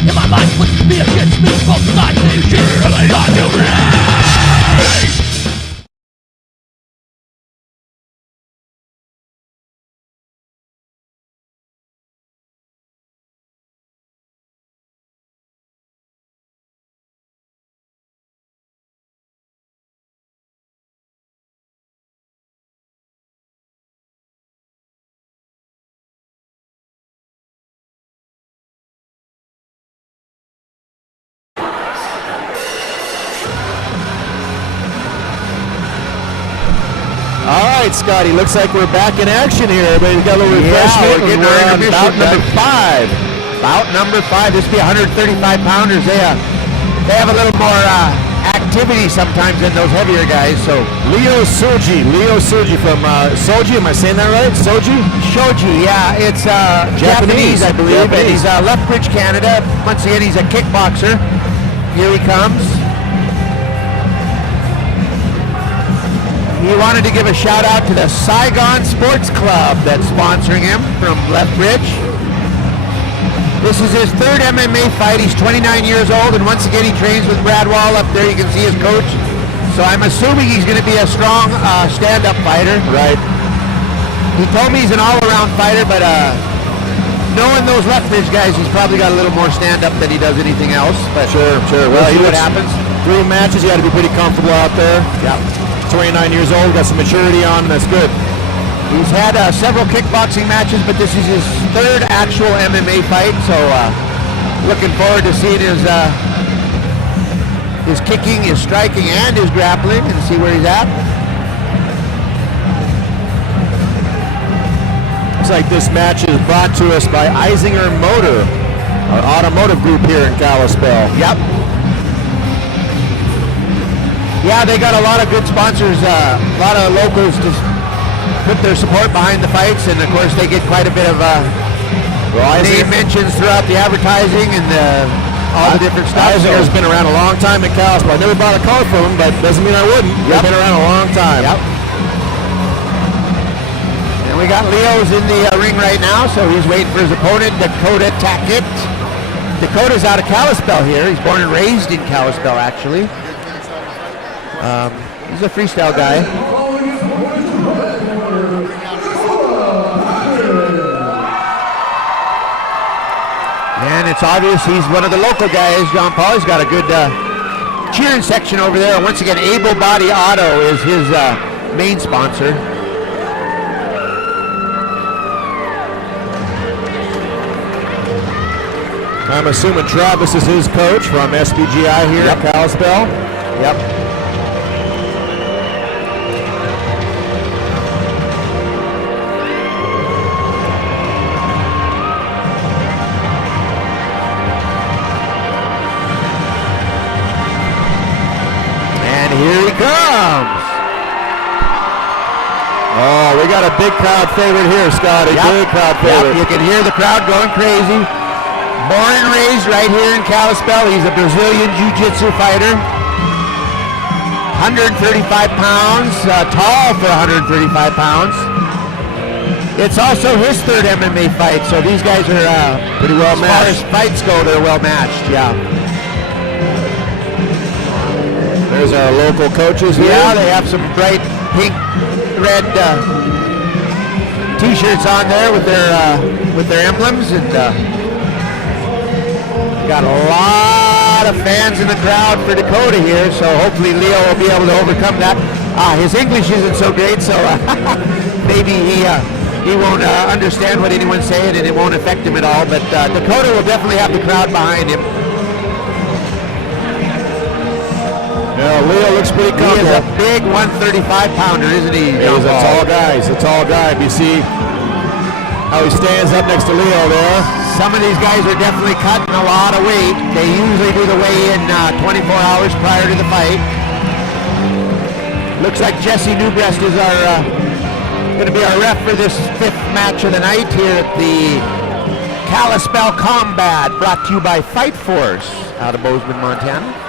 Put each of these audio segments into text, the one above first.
In my mind, puts me against me, both sides of the shit, and I got to raise. All right, Scotty, looks like we're back in action here. Everybody's got a little refreshment. We're getting our intermission. Bout number 5. Bout number 5. This will be 135 pounders. They have a little more activity sometimes than those heavier guys. So Leo Shoji from Shoji. Am I saying that right? Shoji, yeah, it's Japanese, I believe. Japanese. And he's Lethbridge, Canada. Once again, he's a kickboxer. Here he comes. He wanted to give a shout out to the Saigon Sports Club that's sponsoring him from Lethbridge. This is his 3rd MMA fight. He's 29 years old, and once again he trains with Brad Wall up there. You can see his coach. So I'm assuming he's going to be a strong stand-up fighter. Right. He told me he's an all-around fighter, but knowing those Lethbridge guys, he's probably got a little more stand-up than he does anything else. But Sure. We'll see what happens. 3 matches. You got to be pretty comfortable out there. Yeah. 29 years old, got some maturity on him. That's good. He's had several kickboxing matches, but this is his 3rd actual MMA fight. So looking forward to seeing his kicking, his striking, and his grappling, and see where he's at. Looks like this match is brought to us by Eisinger Motor, our automotive group here in Kalispell. Yep. Yeah, they got a lot of good sponsors, a lot of locals to put their support behind the fights, and of course they get quite a bit of name mentions throughout the advertising and all the different stuff. Eisinger's been around a long time in Kalispell. I never bought a car from him, but doesn't mean I wouldn't. They've been around a long time. Yep. And we got Leo's in the ring right now, so he's waiting for his opponent, Dakota Tackett. Dakota's out of Kalispell here. He's born and raised in Kalispell, actually. He's a freestyle guy. And it's obvious he's one of the local guys. John Paul, he's got a good cheering section over there. Once again, Able Body Auto is his main sponsor. I'm assuming Travis is his coach from SBGI here at Kalispell. Yep. Here he comes. Oh, we got a big crowd favorite here, Scotty. Big crowd favorite. You can hear the crowd going crazy. Born and raised right here in Kalispell. He's a Brazilian Jiu-Jitsu fighter. 135 pounds, tall for 135 pounds. It's also his 3rd MMA fight, so these guys are pretty well matched. As far as fights go, they're well matched, yeah. There's our local coaches here. Yeah, they have some bright pink, red T-shirts on there with their emblems, and got a lot of fans in the crowd for Dakota here. So hopefully Leo will be able to overcome that. His English isn't so great, so maybe he won't understand what anyone's saying, and it won't affect him at all. But Dakota will definitely have the crowd behind him. Yeah, Leo looks pretty comfortable. He is a big 135-pounder, isn't he? He's a tall guy. He's a tall guy. You see how he stands up next to Leo there. Some of these guys are definitely cutting a lot of weight. They usually do the weigh-in 24 hours prior to the fight. Looks like Jesse Newbreast is going to be our ref for this 5th match of the night here at the Kalispell Komabt, brought to you by Fightforce out of Bozeman, Montana.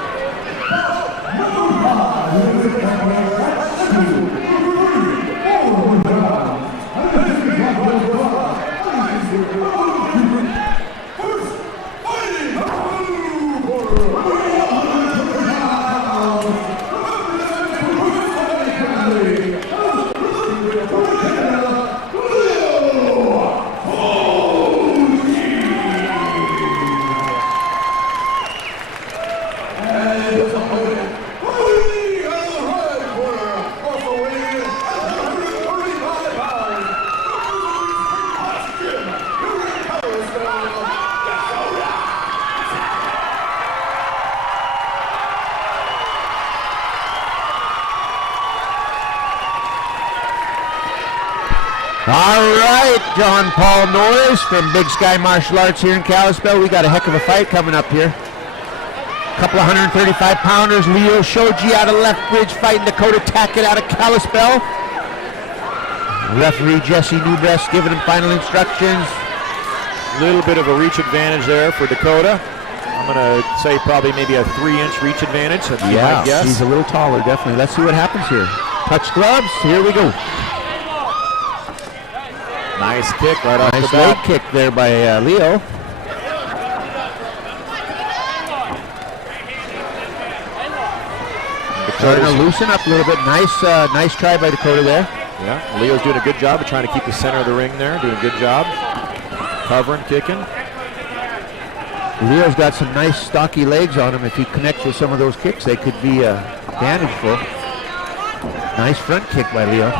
All right, John Paul Norris from Big Sky Martial Arts here in Kalispell. We got a heck of a fight coming up here. A couple of 135-pounders. Leo Shoji out of Lethbridge fighting Dakota Tackett out of Kalispell. Referee Jesse Newbreast giving him final instructions. A little bit of a reach advantage there for Dakota. I'm going to say probably maybe a 3-inch reach advantage. Yeah, he's a little taller, definitely. Let's see what happens here. Touch gloves. Here we go. Nice kick right off the bat. Nice leg kick there by Leo. Starting to loosen up a little bit. Nice try by Dakota there. Yeah, Leo's doing a good job of trying to keep the center of the ring there. Doing a good job. Covering, kicking. Leo's got some nice stocky legs on him. If he connects with some of those kicks, they could be damageful. Nice front kick by Leo.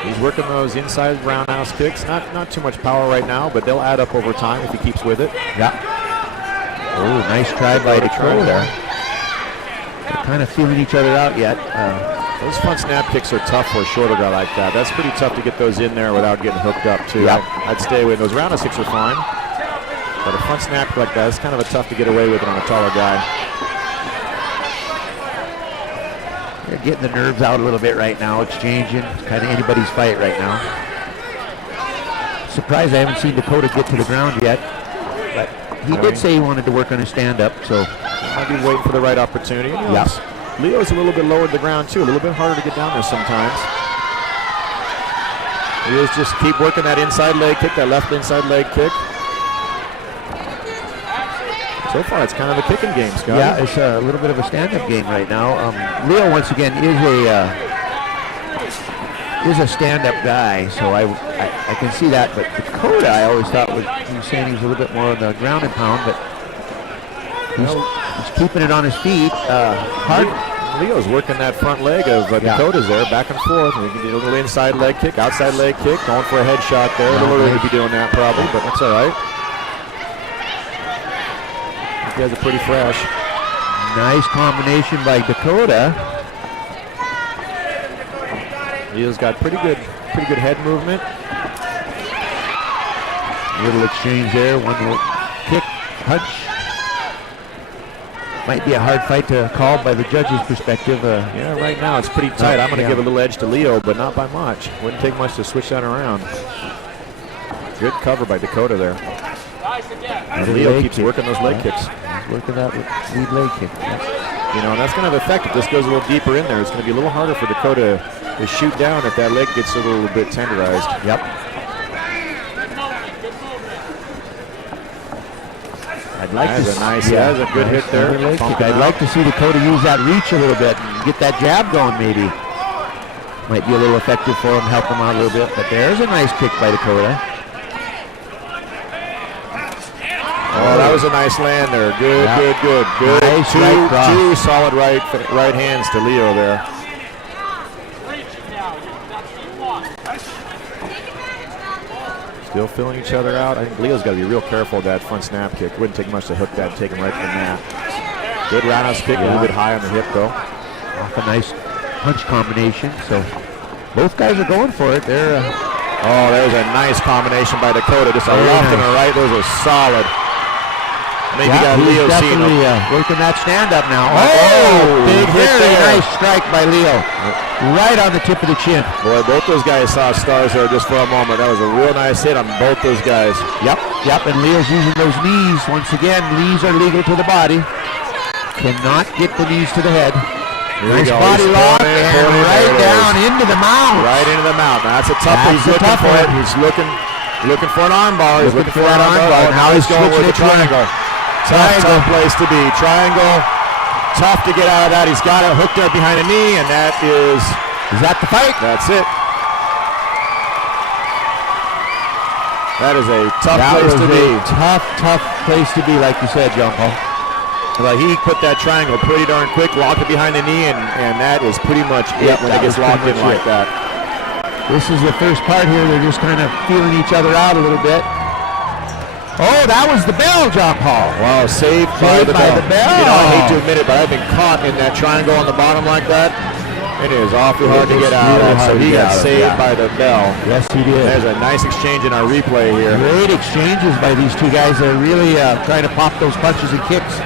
He's working those inside roundhouse kicks. Not too much power right now, but they'll add up over time if he keeps with it. Yeah. Oh, nice try by Dakota there. They're kind of feeling each other out yet. Those front snap kicks are tough for a shorter guy like that. That's pretty tough to get those in there without getting hooked up too. Yep. I'd stay away. Those roundhouse kicks are fine, but a front snap like that is kind of a tough to get away with on a taller guy. They're getting the nerves out a little bit right now, exchanging. It's kind of anybody's fight right now. Surprised I haven't seen Dakota get to the ground yet, but he did say he wanted to work on his stand-up, so I'll be waiting for the right opportunity. Yes. Leo's a little bit lower to the ground too, a little bit harder to get down there sometimes. Leo's just keep working that inside leg kick, that left inside leg kick. So far, it's kind of a kicking game, Scott. Yeah, it's a little bit of a stand-up game right now. Leo, once again, is a stand-up guy, so I can see that. But Dakota, I always thought he was saying he was a little bit more on the ground and pound, but he's keeping it on his feet. Hard. Leo's working that front leg of Dakota's there, back and forth. We can do a little inside leg kick, outside leg kick, going for a headshot there. A little early to be doing that probably, but that's all right. He has a pretty fresh. Nice combination by Dakota. Leo's got pretty good head movement. Little exchange there, one little kick, punch. Might be a hard fight to call by the judge's perspective. Yeah, right now it's pretty tight. I'm going to give a little edge to Leo, but not by much. Wouldn't take much to switch that around. Good cover by Dakota there. And Leo keeps working those leg kicks. He's working that lead leg kick. You know, and that's going to have effect if this goes a little deeper in there. It's going to be a little harder for Dakota to shoot down if that leg gets a little bit tenderized. Yep. I'd like to see that's a good hit there. I'd like to see Dakota use that reach a little bit and get that jab going maybe. Might be a little effective for him, help him out a little bit. But there's a nice kick by Dakota. Oh, that was a nice land there. Good. Nice two solid right hands to Leo there. Still filling each other out. I think Leo's got to be real careful with that front snap kick. Wouldn't take much to hook that, take him right to the mat. Good roundhouse kick, a little bit high on the hip though. Off a nice punch combination. So both guys are going for it. They're. Oh, there's a nice combination by Dakota. Just a left and a right. Those are solid. Maybe got Leo seeing working that stand-up now. Oh, big hit there. Nice strike by Leo. Right on the tip of the chin. Boy, both those guys saw stars there just for a moment. That was a real nice hit on both those guys. Yep. And Leo's using those knees. Once again, knees are legal to the body. Cannot get the knees to the head. Nice body lock and right down into the mount. Right into the mount. Now that's a tough one. He's looking for it. He's looking for an arm bar. He's looking for that arm bar. Now he's going with the triangle. Tough place to be. Triangle. Tough to get out of that. He's got it hooked up behind a knee, and that is... Is that the fight? That's it. That is a tough place to be. Tough place to be, like you said, John Paul. Well, he put that triangle pretty darn quick, locked it behind the knee, and that is pretty much it when it gets locked in like that. This is the first part here. They're just kind of feeling each other out a little bit. Oh, that was the bell, John Paul. Wow, saved by the bell. You know, I hate to admit it, but I've been caught in that triangle on the bottom like that. It is awfully hard to get out of. So he got saved by the bell. Yes, he did. There's a nice exchange in our replay here. Great exchanges by these two guys. They're really trying to pop those punches and kicks.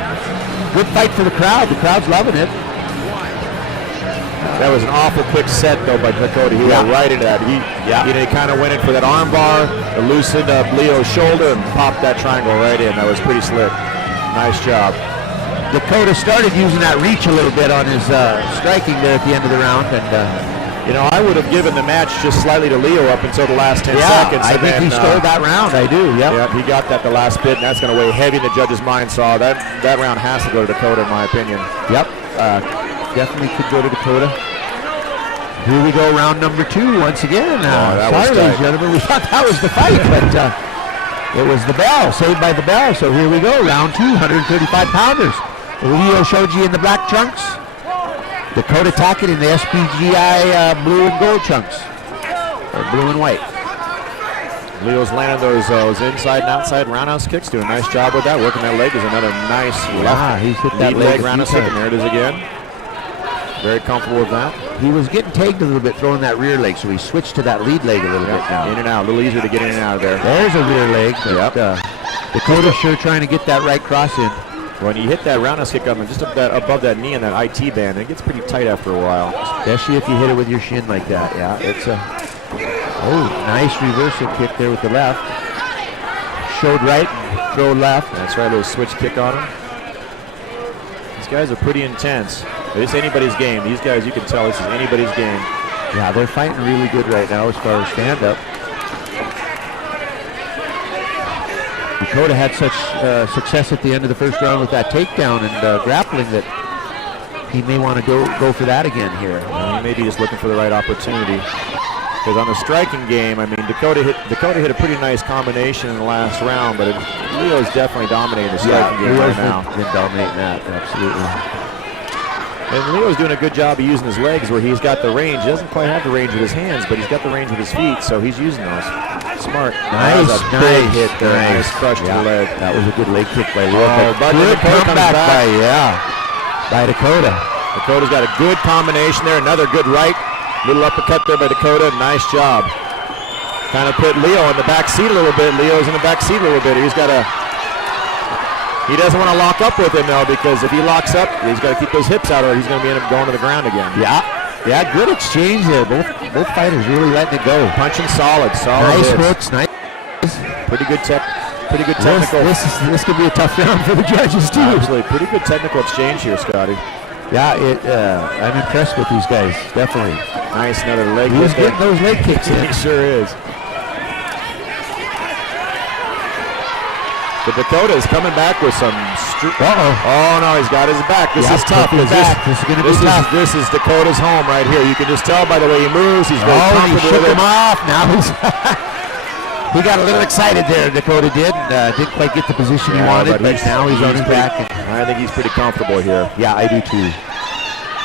Good fight for the crowd. The crowd's loving it. That was an awful quick set, though, by Dakota. He went right into that. He kind of went in for that arm bar, loosened up Leo's shoulder, and popped that triangle right in. That was pretty slick. Nice job. Dakota started using that reach a little bit on his striking there at the end of the round. And you know, I would have given the match just slightly to Leo up until the last 10 seconds. I think he stole that round. I do, Yeah, he got that the last bit, and that's going to weigh heavy in the judge's mind. So that round has to go to Dakota, in my opinion. Yep. Definitely could go to Dakota. Here we go, round number 2 once again. Sorry, ladies and gentlemen, we thought that was the fight, but it was the bell, saved by the bell. So here we go, round 2, 135-pounders. Leo Shoji in the black trunks. Dakota Tackett in the SPGI blue and gold trunks, or blue and white. Leo's landing those inside and outside roundhouse kicks, doing a nice job with that. Working that leg is another nice left he's hit that leg roundhouse kick, and there it is again. Very comfortable with that. He was getting tagged a little bit throwing that rear leg, so he switched to that lead leg a little bit now. In and out, a little easier to get in and out of there. There's a rear leg. But, Dakota's sure trying to get that right cross in. When you hit that roundhouse kick up and just above that knee and that IT band, it gets pretty tight after a while. Especially if you hit it with your shin like that. Yeah, it's a nice reversal kick there with the left. Showed right, throw left. That's right, a little switch kick on him. These guys are pretty intense. It's anybody's game. These guys, you can tell this is anybody's game. Yeah, they're fighting really good right now as far as stand-up. Dakota had such success at the end of the first round with that takedown and grappling that he may want to go for that again here. He may be just looking for the right opportunity. Because on the striking game, I mean, Dakota hit a pretty nice combination in the last round, but Leo's definitely dominating the striking game right now. Been dominating that, absolutely. And Leo's doing a good job of using his legs where he's got the range. He doesn't quite have the range with his hands, but he's got the range with his feet, so he's using those. Smart. Nice big hit there. Nice crush to the leg. That was a good leg kick by Leo. But good comeback by Dakota. Dakota's got a good combination there. Another good right. Little uppercut there by Dakota. Nice job. Kind of put Leo in the back seat a little bit. Leo's in the back seat a little bit. He doesn't want to lock up with him, though, because if he locks up, he's got to keep those hips out or he's going to be going to the ground again. Yeah, good exchange there. Both fighters really letting it go. Punching solid nice hits. hooks, nice. Pretty good technical. This could be a tough round for the judges, too. Absolutely. Pretty good technical exchange here, Scotty. Yeah, I'm impressed with these guys, definitely. Nice, another leg kick. He's getting those leg kicks in. He sure is. But Dakota is coming back with some. Oh no, he's got his back. This is tough. This is going to be tough. This is Dakota's home right here. You can just tell by the way he moves. He's very comfortable. He shook him off. Now he got a little excited there. Dakota did. Didn't quite get the position he wanted, but now he's on his back. I think he's pretty comfortable here. Yeah, I do too.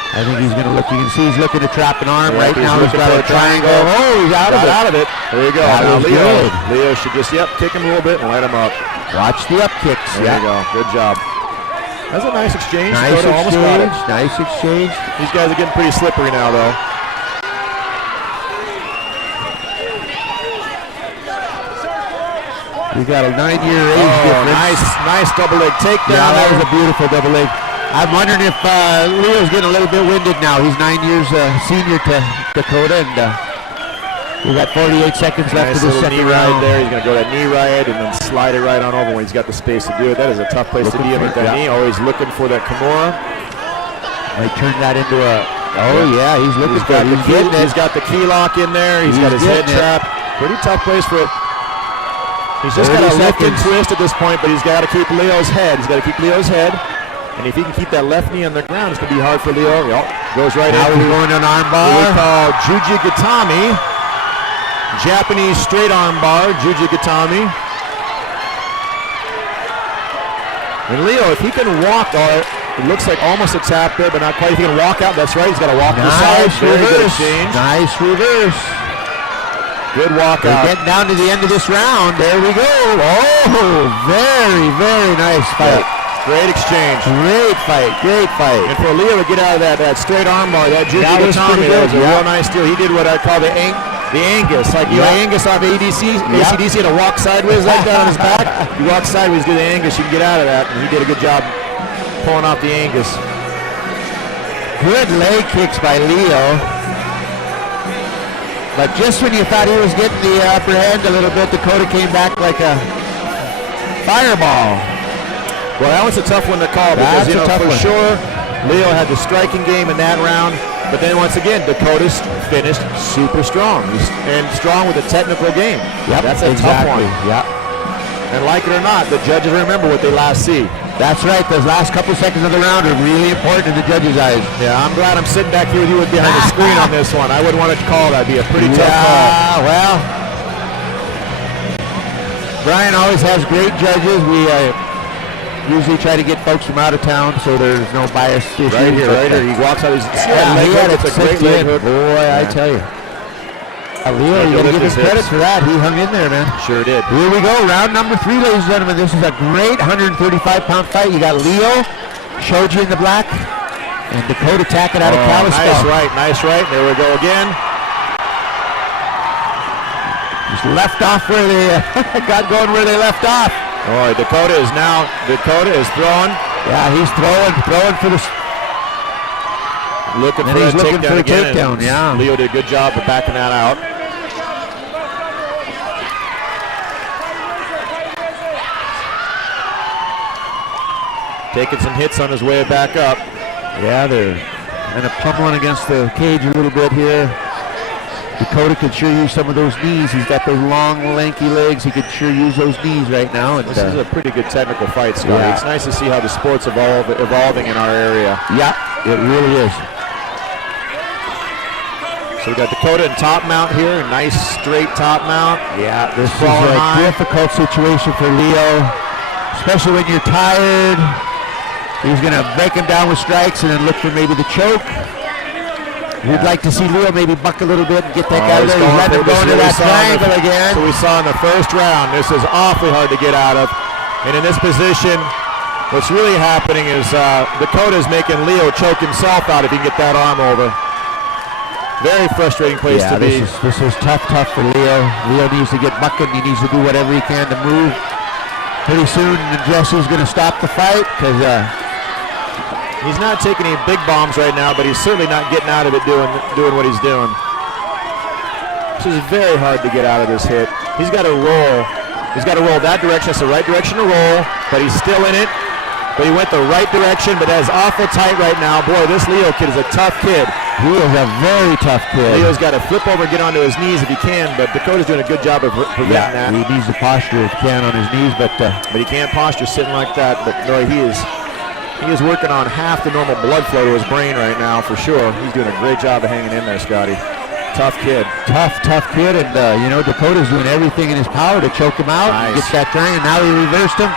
I think he's going to look. You can see he's looking to trap an arm right now. He's got a triangle. Oh, he's out of it. There you go. Now Leo should just kick him a little bit and light him up. Watch the up kicks. There you go. Good job. That's a nice exchange. Nice exchange. These guys are getting pretty slippery now, though. We got a 9-year age difference. Nice double leg takedown. Yeah, that was a beautiful double leg. I'm wondering if Leo's getting a little bit winded now. He's 9 years senior to Dakota, and we got 48 seconds left of the second round. There, he's going to go that knee right and then slide it right on over when he's got the space to do it. That is a tough place to be in with that knee. Always looking for that Kimura. Might turn that into a. He's looking for it. He's got the key lock in there. He's got his head trapped. Pretty tough place for it. He's just got to lift and twist at this point, but he's got to keep Leo's head. And if he can keep that left knee on the ground, it's going to be hard for Leo. Yep. Goes right now into he's going to an arm bar. What we call Juji Gatami. Japanese straight arm bar, Juji Gatami. And Leo, if he can walk, it looks like almost a tap there, but not quite. If he can walk out, that's right. He's got to walk the side. Very good exchange. Nice reverse. Good walk out. Getting down to the end of this round. There we go. Oh, very, very nice fight. Yeah. Great exchange. Great fight. And for Leo to get out of that straight arm bar, that Juji Gatami, that was a real nice deal. He did what I call the Angus. Like, you know, Angus off ACDC had to walk sideways like that on his back. You walk sideways, do the Angus, you can get out of that. And he did a good job pulling off the Angus. Good leg kicks by Leo. But just when you thought he was getting the upper hand a little bit, Dakota came back like a fireball. Well, that was a tough one to call because, you know, for sure, Leo had the striking game in that round. But then once again, Dakota's finished super strong and strong with a technical game. Yep, that's a tough one. Yep. And like it or not, the judges remember what they last see. That's right. Those last couple seconds of the round are really important in the judges' eyes. Yeah, I'm glad I'm sitting back here with you behind the screen on this one. I wouldn't want to call that. It'd be a pretty tough call. Well, Brian always has great judges. We usually try to get folks from out of town so there's no bias issues. Right here. He walks out. He had a great leg hook. Boy, I tell you. Leo, you got to give him credit for that. He hung in there, man. Sure did. Here we go. Round number 3, ladies and gentlemen. This is a great 135-pound fight. You got Leo, Shoji in the black, and Dakota Tackett out of Kalispell. Nice right. There we go again. Just left off where they got going where they left off. Oh, Dakota is throwing. Yeah, he's throwing for the... Looking for a takedown. Yeah. Leo did a good job of backing that out. Taking some hits on his way back up. Yeah, they're kind of pummeling against the cage a little bit here. Dakota could sure use some of those knees. He's got those long, lanky legs. He could sure use those knees right now. And this is a pretty good technical fight, Scott. Yeah. It's nice to see how the sport's evolving in our area. Yeah, it really is. So we got Dakota in top mount here. A nice straight top mount. Yeah, this is a difficult situation for Leo, especially when you're tired. He's going to break him down with strikes and then look for maybe the choke. We'd like to see Leo maybe buck a little bit and get that guy there. He's let him go into that triangle again. So we saw in the first round, this is awfully hard to get out of. And in this position, what's really happening is Dakota's making Leo choke himself out if he can get that arm over. Very frustrating place to be. This is tough for Leo. Leo needs to get bucking. He needs to do whatever he can to move. Pretty soon, Jesse's going to stop the fight because he's not taking any big bombs right now, but he's certainly not getting out of it doing what he's doing. This is very hard to get out of this hit. He's got to roll. He's got to roll that direction. That's the right direction to roll, but he's still in it. But he went the right direction, but that's awful tight right now. Boy, this Leo kid is a tough kid. He is a very tough kid. Leo's got to flip over and get onto his knees if he can, but Dakota's doing a good job of preventing that. He needs the posture if he can on his knees, but he can't posture sitting like that. But no, he is working on half the normal blood flow to his brain right now for sure. He's doing a great job of hanging in there, Scotty. Tough kid. Tough kid, and Dakota's doing everything in his power to choke him out. Nice. Get that triangle. Now he reversed him.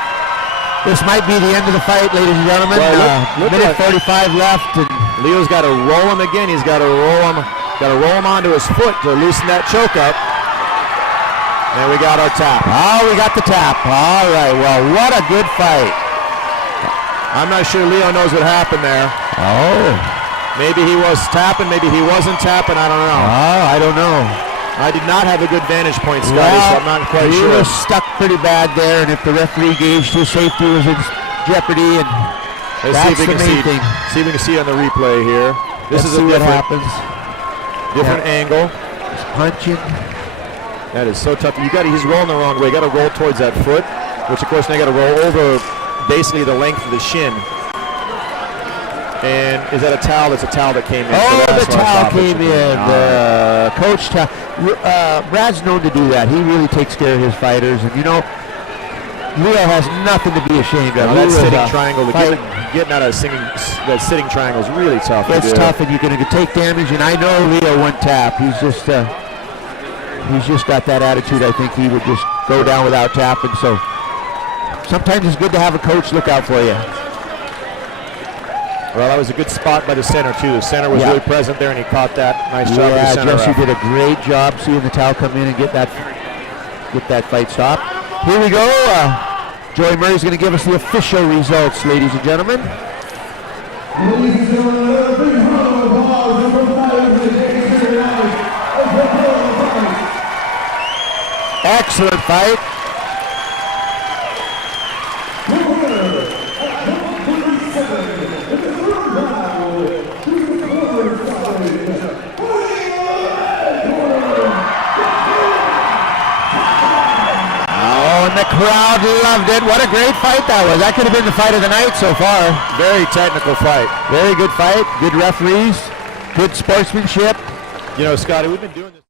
This might be the end of the fight, ladies and gentlemen. Well, look minute 45 left. And Leo's got to roll him again. He's got to roll him onto his foot to loosen that choke up. And we got our tap. Oh, we got the tap. All right. Well, what a good fight. I'm not sure Leo knows what happened there. Oh. Maybe he was tapping. Maybe he wasn't tapping. I don't know. Oh, I don't know. I did not have a good vantage point, Scotty, so I'm not quite sure. He was stuck pretty bad there, and if the referee gauged his safety was in jeopardy, and let's see if we can see on the replay here. This is a different angle. He's punching. That is so tough. He's rolling the wrong way. You got to roll towards that foot, which of course now you got to roll over basically the length of the shin. And is that a towel? That's a towel that came in. Oh, so the towel came in. Right. Coach towel. Brad's known to do that. He really takes care of his fighters. And, you know, Leo has nothing to be ashamed of. That sitting triangle, getting out of that sitting triangle is really tough. It's tough, and you're going to take damage. And I know Leo won't tap. He's just got that attitude. I think he would just go down without tapping. So sometimes it's good to have a coach look out for you. Well, that was a good spot by the center, too. The center was really present there, and he caught that. Nice job with the center. Jesse did a great job seeing the towel come in and get that fight stopped. Here we go. Joey Murray's going to give us the official results, ladies and gentlemen. Excellent fight. And the crowd loved it. What a great fight that was. That could have been the fight of the night so far. Very technical fight. Very good fight. Good referees. Good sportsmanship. You know, Scotty, we've been doing this.